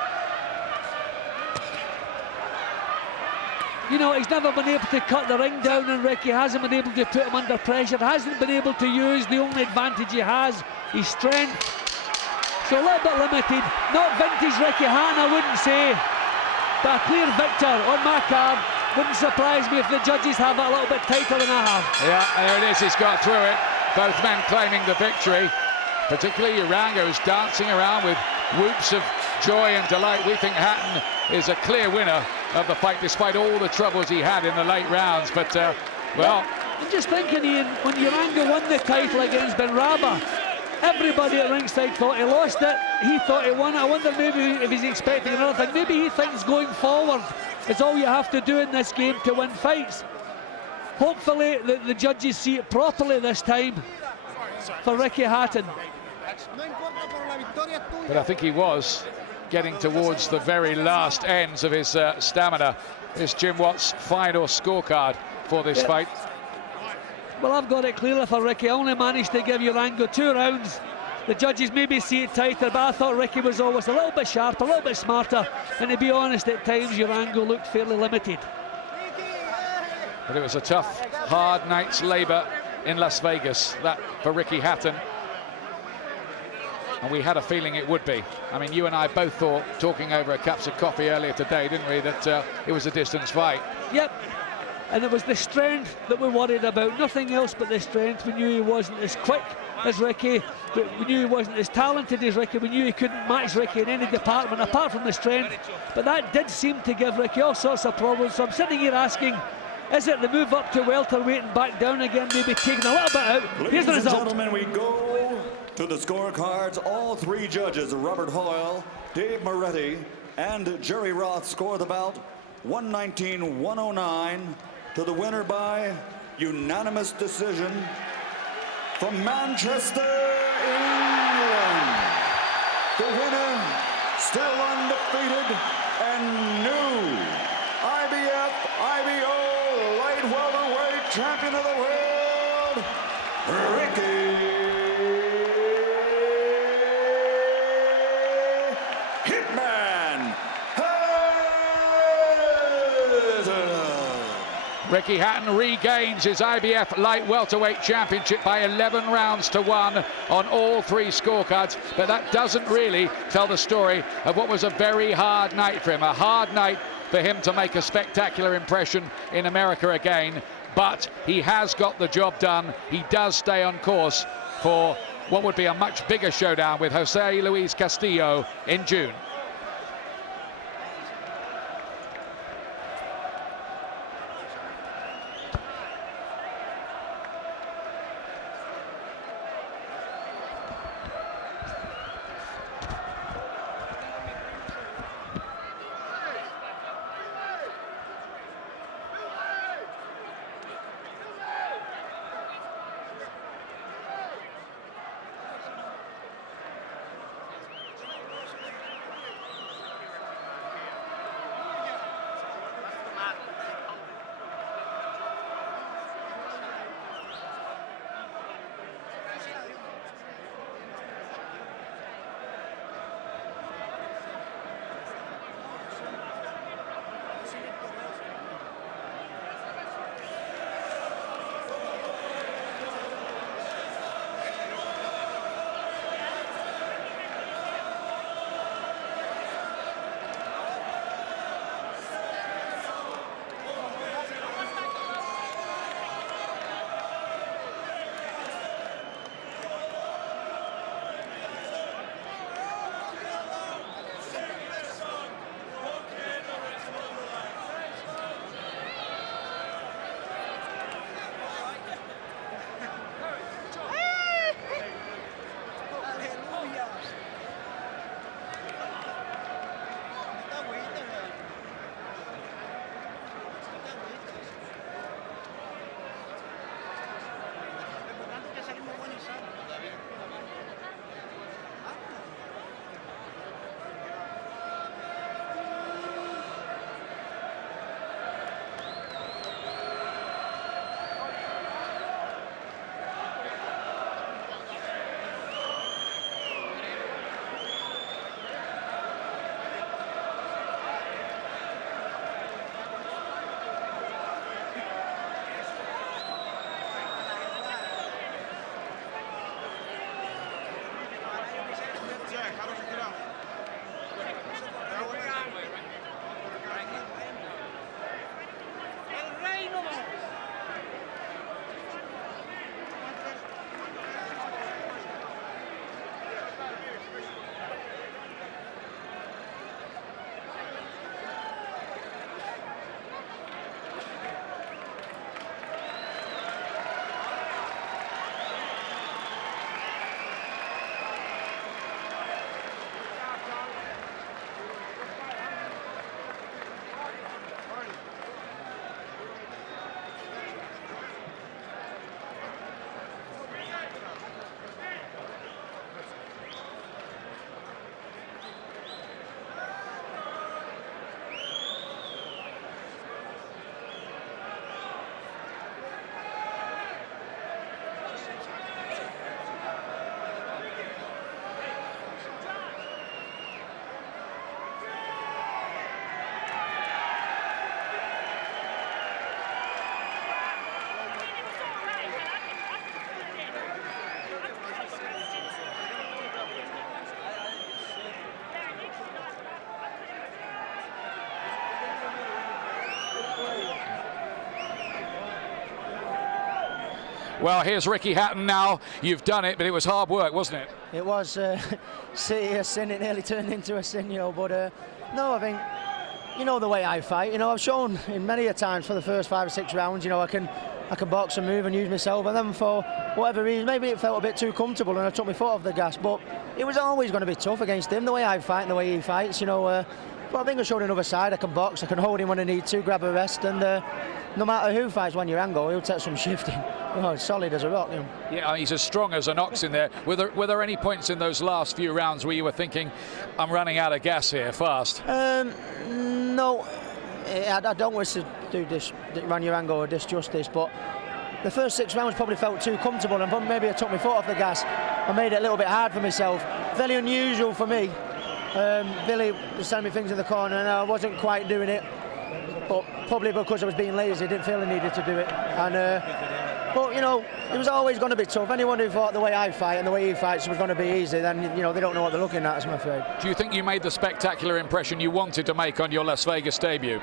You know, he's never been able to cut the ring down, and Ricky hasn't been able to put him under pressure, hasn't been able to use the only advantage he has, his strength. So a little bit limited. Not vintage Ricky Hatton, I wouldn't say, but a clear victor on my card. Wouldn't surprise me if the judges have it a little bit tighter than I have. Yeah, there it is, he's got through it. Both men claiming the victory. Particularly Urango is dancing around with whoops of joy and delight. We think Hatton is a clear winner of the fight, despite all the troubles he had in the late rounds. But, well... I'm just thinking, Ian, when Urango won the title against Benraba, everybody at ringside thought he lost it. He thought he won it. I wonder maybe if he's expecting another thing. Maybe he thinks going forward is all you have to do in this game to win fights. Hopefully the judges see it properly this time for Ricky Hatton. But I think he was getting towards the very last ends of his stamina. Here's Jim Watt's final scorecard for this fight. Well, I've got it clearly for Ricky. I only managed to give Urango 2 rounds. The judges maybe see it tighter, but I thought Ricky was always a little bit sharper, a little bit smarter, and to be honest, at times Urango looked fairly limited. But it was a tough, hard night's labour in Las Vegas, that for Ricky Hatton. And we had a feeling it would be. I mean, you and I both thought, talking over a cups of coffee earlier today, didn't we, that it was a distance fight. Yep, And it was the strength that we worried about, nothing else but the strength. We knew he wasn't as quick as Ricky, but we knew he wasn't as talented as Ricky. We knew he couldn't match Ricky in any department apart from the strength, but that did seem to give Ricky all sorts of problems. So I'm sitting here asking, is it the move up to welterweight and back down again, maybe taking a little bit out? Here's the result. Ladies and gentlemen, we go to the scorecards. All three judges, Robert Hoyle, Dave Moretti, and Jerry Roth, score the bout 119-109 to the winner by unanimous decision from Manchester, England. The winner, still undefeated and new IBF, IBO light welterweight champion of the world, Ricky Hatton. Ricky Hatton regains his IBF light welterweight championship by 11 rounds to 1 on all three scorecards, but that doesn't really tell the story of what was a very hard night for him. A hard night for him to make a spectacular impression in America again, but he has got the job done. He does stay on course for what would be a much bigger showdown with Jose Luis Castillo in June. Well, here's Ricky Hatton now. You've done it, but it was hard work, wasn't it? It was a sin. It nearly turned into a sin, you know. But no, I think, you know, the way I fight, you know, I've shown in many a times for the first 5 or 6 rounds, you know, I can box and move and use myself, and then for whatever reason, maybe it felt a bit too comfortable and I took my foot off the gas. But it was always going to be tough against him, the way I fight and the way he fights, you know. But I think I showed another side. I can box, I can hold him when I need to, grab a rest, and no matter who fights Juan Urango, he'll take some shifting. You know, solid as a rock. You know. Yeah, he's as strong as an ox in there. Were there any points in those last few rounds where you were thinking, I'm running out of gas here fast? No, I don't wish to do this, Juan Urango a disjustice, but the first 6 rounds probably felt too comfortable, and maybe I took my foot off the gas. I made it a little bit hard for myself. Very unusual for me. Billy was telling me things in the corner, and I wasn't quite doing it. But probably because I was being lazy, didn't feel I needed to do it. And but you know, it was always going to be tough. Anyone who thought the way I fight and the way he fights was going to be easy, then you know they don't know what they're looking at, I'm afraid. Do you think you made the spectacular impression you wanted to make on your Las Vegas debut?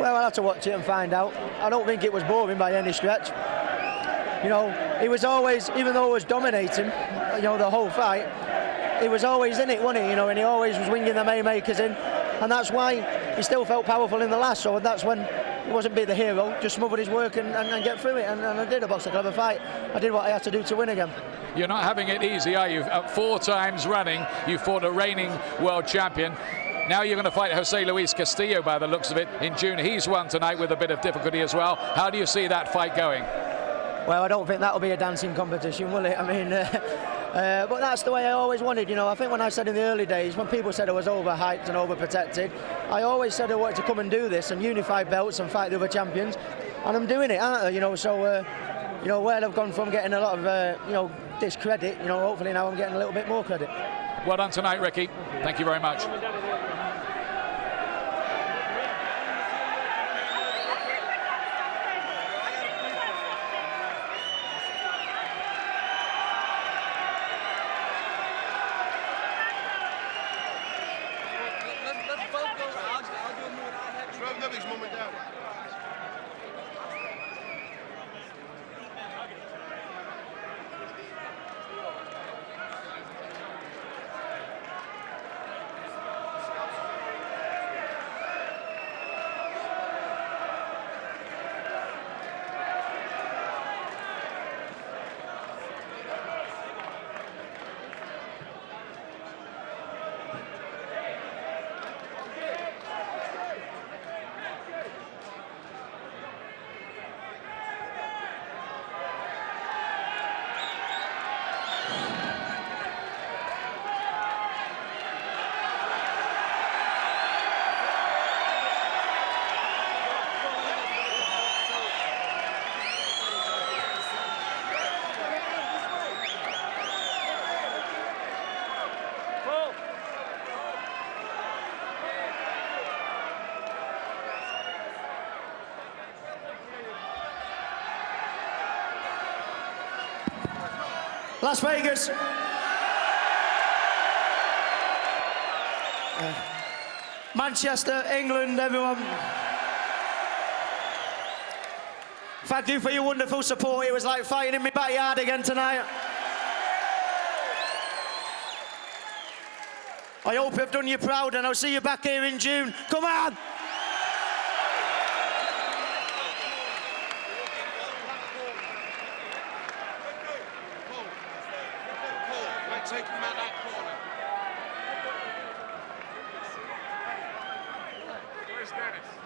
Well, I'll have to watch it and find out. I don't think it was boring by any stretch. You know, he was always, even though he was dominating, you know, the whole fight, he was always in it, wasn't he? You know, and he always was winging the Maymakers in, and that's why he still felt powerful in the last. So that's when he wasn't be the hero, just smothered his work and get through it. And I did a box a clever fight. I did what I had to do to win again. You're not having it easy, are you? 4 times running, you fought a reigning world champion. Now you're going to fight Jose Luis Castillo by the looks of it in June. He's won tonight with a bit of difficulty as well. How do you see that fight going? Well, I don't think that'll be a dancing competition, will it? I mean, but that's the way I always wanted, you know. I think when I said in the early days, when people said I was overhyped and overprotected, I always said I wanted to come and do this and unify belts and fight the other champions, and I'm doing it, aren't I? You know, so you know, where I've gone from getting a lot of you know, discredit, you know, hopefully now I'm getting a little bit more credit. Well done tonight, Ricky. Thank you very much. Las Vegas. Manchester, England, everyone. Thank you for your wonderful support. It was like fighting in my backyard again tonight. I hope I've done you proud, and I'll see you back here in June. Come on! Take him out that corner. Where's Dennis?